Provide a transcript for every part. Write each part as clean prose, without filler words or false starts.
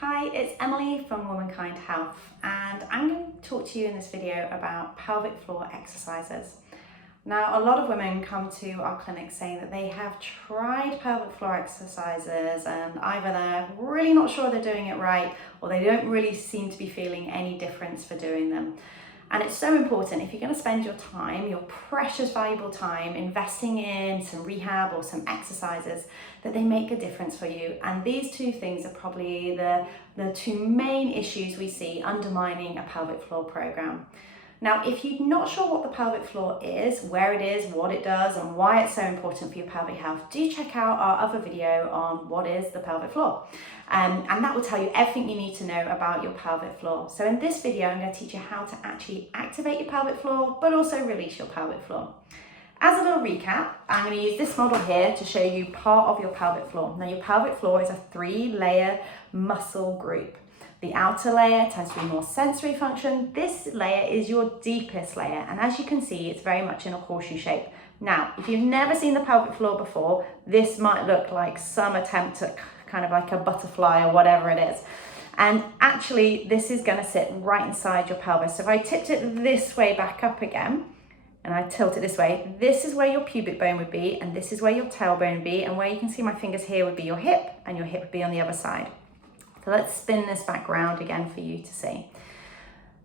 Hi, it's Emily from Womankind Health, and I'm going to talk to you in this video about pelvic floor exercises. Now, a lot of women come to our clinic saying that they have tried pelvic floor exercises and either they're really not sure they're doing it right or they don't really seem to be feeling any difference for doing them. And it's so important, if you're going to spend your time, your precious valuable time, investing in some rehab or some exercises, that they make a difference for you. And these two things are probably the two main issues we see undermining a pelvic floor program. Now, if you're not sure what the pelvic floor is, where it is, what it does, and why it's so important for your pelvic health, do check out our other video on what is the pelvic floor. And that will tell you everything you need to know about your pelvic floor. So in this video, I'm going to teach you how to actually activate your pelvic floor, but also release your pelvic floor. As a little recap, I'm going to use this model here to show you part of your pelvic floor. Now, your pelvic floor is a 3-layer muscle group. The outer layer tends to be more sensory function. This layer is your deepest layer, and as you can see, it's very much in a horseshoe shape. Now, if you've never seen the pelvic floor before, this might look like some attempt at kind of like a butterfly or whatever it is. And actually, this is going to sit right inside your pelvis. So if I tipped it this way back up again, and I tilt it this way, this is where your pubic bone would be, and this is where your tailbone would be, and where you can see my fingers here would be your hip, and your hip would be on the other side. So let's spin this back round again for you to see.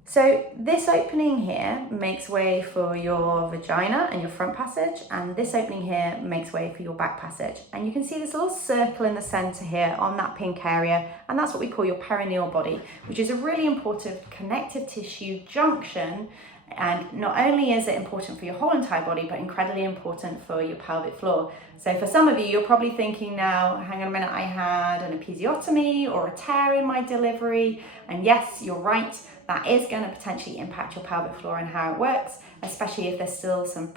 So this opening here makes way for your vagina and your front passage, and this opening here makes way for your back passage. And you can see this little circle in the center here on that pink area, and that's what we call your perineal body, which is a really important connective tissue junction. And not only is it important for your whole entire body, but incredibly important for your pelvic floor. So for some of you, you're probably thinking now, hang on a minute, I had an episiotomy or a tear in my delivery. And yes, you're right, that is going to potentially impact your pelvic floor and how it works, especially if there's still some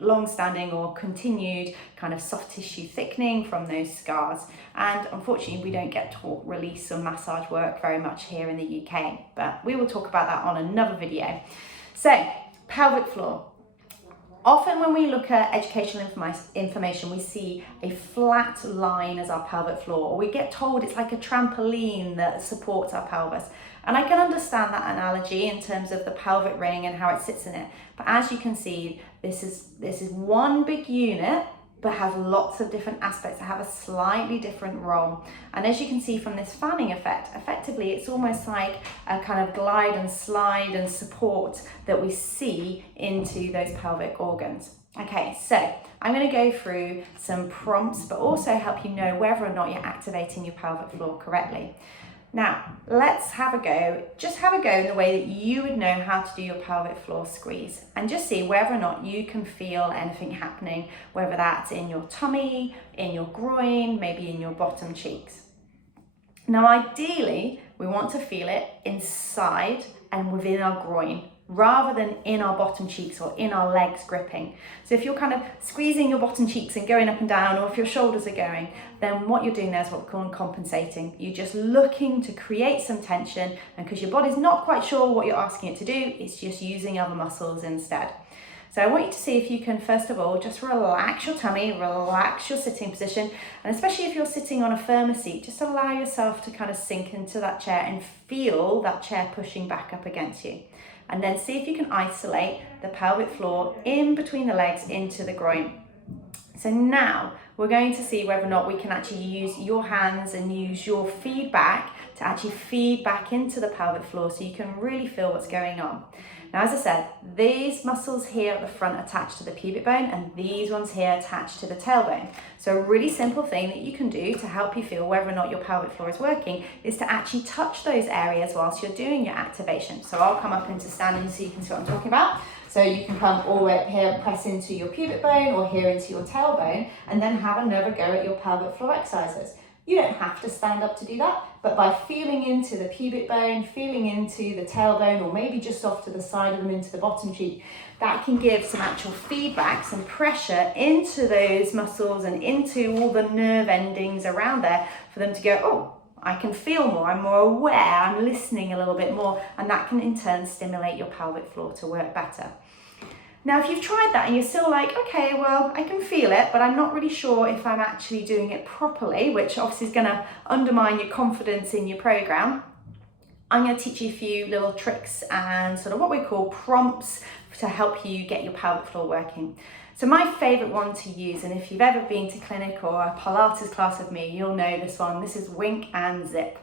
long-standing or continued kind of soft tissue thickening from those scars. And unfortunately, we don't get taught release or massage work very much here in the UK, but we will talk about that on another video. So, pelvic floor. Often when we look at educational information, we see a flat line as our pelvic floor, or we get told it's like a trampoline that supports our pelvis. And I can understand that analogy in terms of the pelvic ring and how it sits in it. But as you can see, this is one big unit, but has lots of different aspects that have a slightly different role. And as you can see from this fanning effect, effectively it's almost like a kind of glide and slide and support that we see into those pelvic organs. Okay, so I'm going to go through some prompts, but also help you know whether or not you're activating your pelvic floor correctly. Now, let's have a go. Just have a go in the way that you would know how to do your pelvic floor squeeze, and just see whether or not you can feel anything happening, whether that's in your tummy, in your groin, maybe in your bottom cheeks. Now, ideally, we want to feel it inside and within our groin, rather than in our bottom cheeks or in our legs gripping. So if you're kind of squeezing your bottom cheeks and going up and down, or if your shoulders are going, then what you're doing there is what we call compensating. You're just looking to create some tension, and because your body's not quite sure what you're asking it to do, it's just using other muscles instead. So I want you to see if you can, first of all, just relax your tummy, relax your sitting position, and especially if you're sitting on a firmer seat, just allow yourself to kind of sink into that chair and feel that chair pushing back up against you. And then see if you can isolate the pelvic floor in between the legs into the groin. So now we're going to see whether or not we can actually use your hands and use your feedback to actually feed back into the pelvic floor so you can really feel what's going on. Now, as I said, these muscles here at the front attach to the pubic bone, and these ones here attach to the tailbone. So a really simple thing that you can do to help you feel whether or not your pelvic floor is working is to actually touch those areas whilst you're doing your activation. So I'll come up into standing so you can see what I'm talking about. So you can come all the way up here, press into your pubic bone or here into your tailbone, and then have another go at your pelvic floor exercises. You don't have to stand up to do that, but by feeling into the pubic bone, feeling into the tailbone, or maybe just off to the side of them into the bottom cheek, that can give some actual feedback, some pressure into those muscles and into all the nerve endings around there for them to go, oh, I can feel more, I'm more aware, I'm listening a little bit more, and that can in turn stimulate your pelvic floor to work better. Now, if you've tried that and you're still like, okay, well, I can feel it, but I'm not really sure if I'm actually doing it properly, which obviously is going to undermine your confidence in your program, I'm going to teach you a few little tricks and sort of what we call prompts to help you get your pelvic floor working. So my favourite one to use, and if you've ever been to clinic or a Pilates class with me, you'll know this one. This is wink and zip.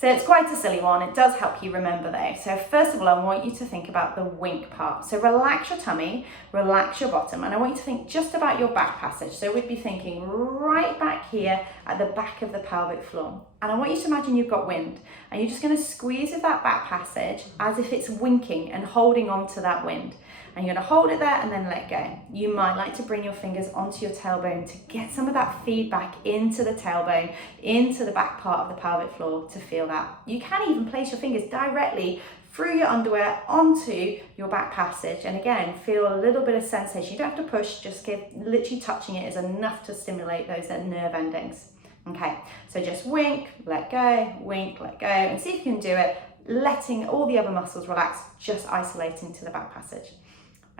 So it's quite a silly one. It does help you remember though. So first of all, I want you to think about the wink part. So relax your tummy, relax your bottom, and I want you to think just about your back passage. So we'd be thinking right back here at the back of the pelvic floor. And I want you to imagine you've got wind, and you're just going to squeeze with that back passage as if it's winking and holding on to that wind. And you're going to hold it there and then let go. You might like to bring your fingers onto your tailbone to get some of that feedback into the tailbone, into the back part of the pelvic floor to feel that. You can even place your fingers directly through your underwear onto your back passage, and again, feel a little bit of sensation. You don't have to push, just literally touching it is enough to stimulate those nerve endings. Okay, so just wink, let go, and see if you can do it, letting all the other muscles relax, just isolating to the back passage.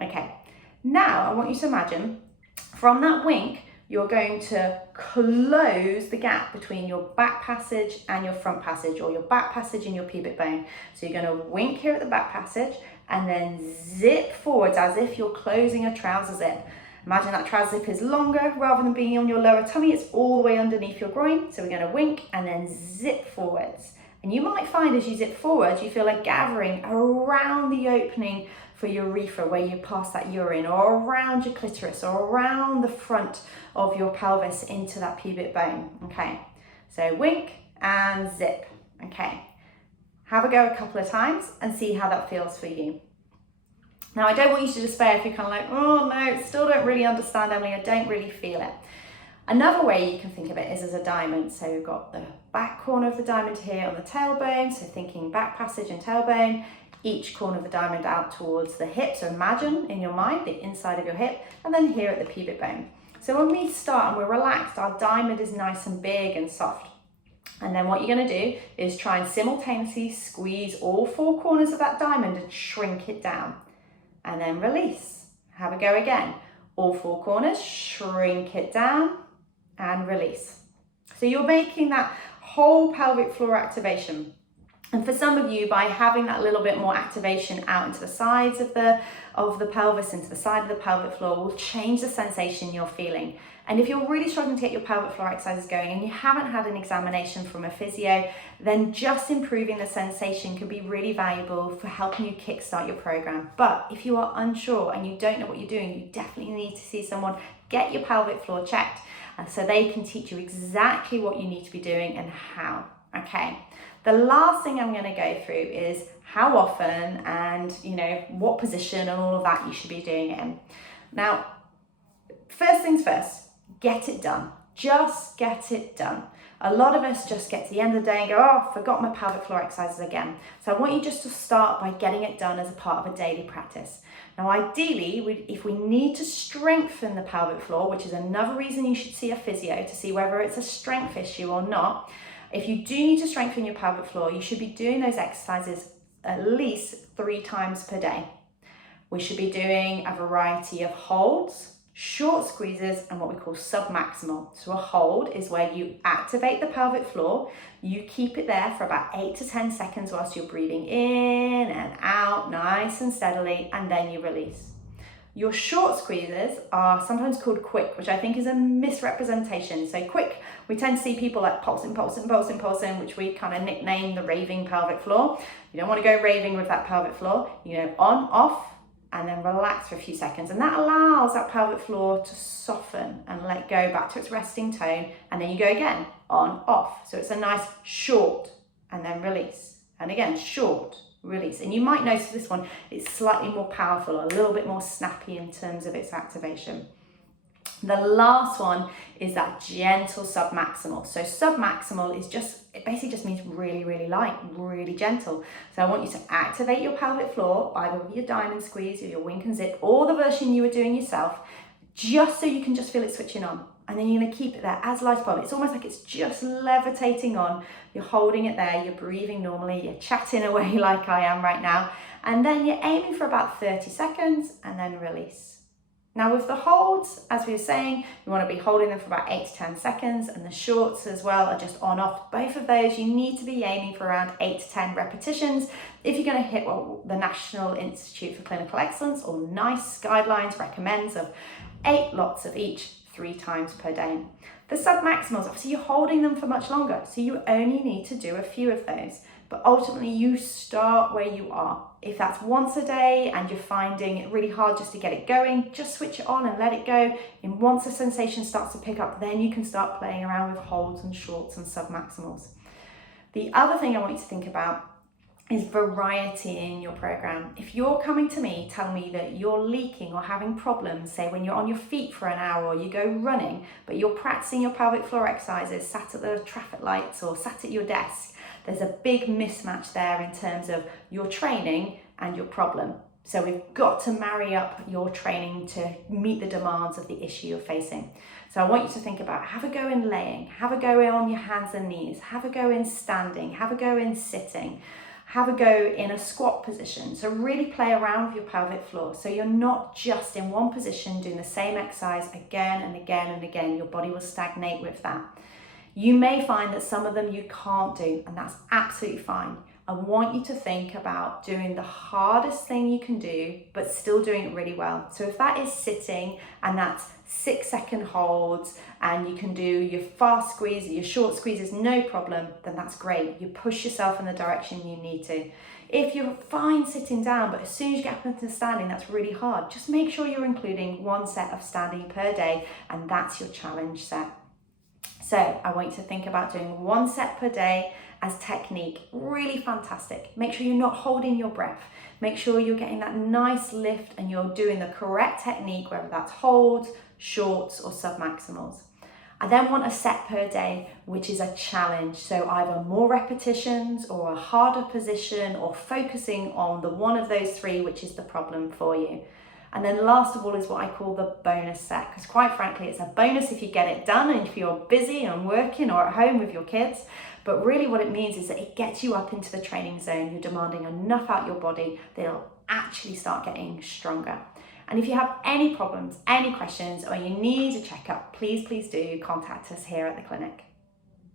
Okay, now I want you to imagine from that wink, you're going to close the gap between your back passage and your front passage, or your back passage and your pubic bone. So you're going to wink here at the back passage and then zip forwards as if you're closing a trouser zip. Imagine that trouser zip is longer rather than being on your lower tummy, it's all the way underneath your groin. So we're going to wink and then zip forwards. And you might find as you zip forwards, you feel a gathering around the opening for your urethra where you pass that urine, or around your clitoris, or around the front of your pelvis into that pubic bone. Okay, so wink and zip. Okay, have a go a couple of times and see how that feels for you. Now, I don't want you to despair if you're kind of like, oh no, still don't really understand, Emily, I don't really feel it. Another way you can think of it is as a diamond. So we've got the back corner of the diamond here on the tailbone, so thinking back passage and tailbone, each corner of the diamond out towards the hip. So imagine in your mind the inside of your hip, and then here at the pubic bone. So when we start and we're relaxed, our diamond is nice and big and soft. And then what you're going to do is try and simultaneously squeeze all four corners of that diamond and shrink it down. And then release. Have a go again. All four corners, shrink it down and release. So you're making that whole pelvic floor activation. And for some of you, by having that little bit more activation out into the sides of the pelvis, into the side of the pelvic floor, will change the sensation you're feeling. And if you're really struggling to get your pelvic floor exercises going and you haven't had an examination from a physio, then just improving the sensation can be really valuable for helping you kickstart your program. But if you are unsure and you don't know what you're doing, you definitely need to see someone, get your pelvic floor checked, so they can teach you exactly what you need to be doing and how. Okay. The last thing I'm going to go through is how often and, what position and all of that you should be doing it in. Now, first things first, get it done. Just get it done. A lot of us just get to the end of the day and go, oh, forgot my pelvic floor exercises again. So I want you just to start by getting it done as a part of a daily practice. Now, ideally, if we need to strengthen the pelvic floor, which is another reason you should see a physio to see whether it's a strength issue or not, if you do need to strengthen your pelvic floor, you should be doing those exercises at least 3 times per day. We should be doing a variety of holds, short squeezes, and what we call submaximal. So a hold is where you activate the pelvic floor, you keep it there for about 8 to 10 seconds whilst you're breathing in and out nice and steadily, and then you release. Your short squeezes are sometimes called quick, which I think is a misrepresentation. So quick, we tend to see people like pulsing, which we kind of nickname the raving pelvic floor. You don't want to go raving with that pelvic floor. On, off, and then relax for a few seconds. And that allows that pelvic floor to soften and let go back to its resting tone. And then you go again, on, off. So it's a nice short and then release. And again, short, release. And you might notice this one, it's slightly more powerful, a little bit more snappy in terms of its activation. The last one is that gentle submaximal. So submaximal is it basically just means really, really light, really gentle. So I want you to activate your pelvic floor, either with your diamond squeeze or your wink and zip, or the version you were doing yourself, just so you can just feel it switching on. and then you're going to keep it there as light as possible. It's almost like it's just levitating on. You're holding it there, you're breathing normally, you're chatting away like I am right now, and then you're aiming for about 30 seconds and then release. Now with the holds, as we were saying, you want to be holding them for about 8 to 10 seconds, and the shorts as well are just on off. Both of those, you need to be aiming for around 8 to 10 repetitions if you're going to hit what the National Institute for Clinical Excellence, or NICE guidelines, recommends of 8 lots of each 3 times per day. The sub-maximals, obviously you're holding them for much longer, so you only need to do a few of those. But ultimately you start where you are. If that's once a day and you're finding it really hard just to get it going, just switch it on and let it go. And once the sensation starts to pick up, then you can start playing around with holds and shorts and sub-maximals. The other thing I want you to think about is variety in your program. If you're coming to me telling me that you're leaking or having problems, say when you're on your feet for an hour or you go running, but you're practicing your pelvic floor exercises sat at the traffic lights or sat at your desk, there's a big mismatch there in terms of your training and your problem. So we've got to marry up your training to meet the demands of the issue you're facing. So I want you to think about, have a go in laying, have a go on your hands and knees, have a go in standing, have a go in sitting, have a go in a squat position. So really play around with your pelvic floor. So you're not just in one position doing the same exercise again and again and again. Your body will stagnate with that. You may find that some of them you can't do, and that's absolutely fine. I want you to think about doing the hardest thing you can do, but still doing it really well. So if that is sitting and that's 6-second holds, and you can do your fast squeeze, your short squeezes, no problem, then that's great. You push yourself in the direction you need to. If you're fine sitting down, but as soon as you get up into standing, that's really hard, just make sure you're including 1 set of standing per day, and that's your challenge set. So I want you to think about doing 1 set per day as technique. Really fantastic. Make sure you're not holding your breath. Make sure you're getting that nice lift and you're doing the correct technique, whether that's holds, shorts or sub-maximals. I then want a set per day, which is a challenge. So either more repetitions or a harder position, or focusing on the one of those 3, which is the problem for you. And then last of all is what I call the bonus set, because quite frankly, it's a bonus if you get it done and if you're busy and working or at home with your kids. But really what it means is that it gets you up into the training zone. You're demanding enough out your body that it'll actually start getting stronger. And if you have any problems, any questions, or you need a checkup, please do contact us here at the clinic.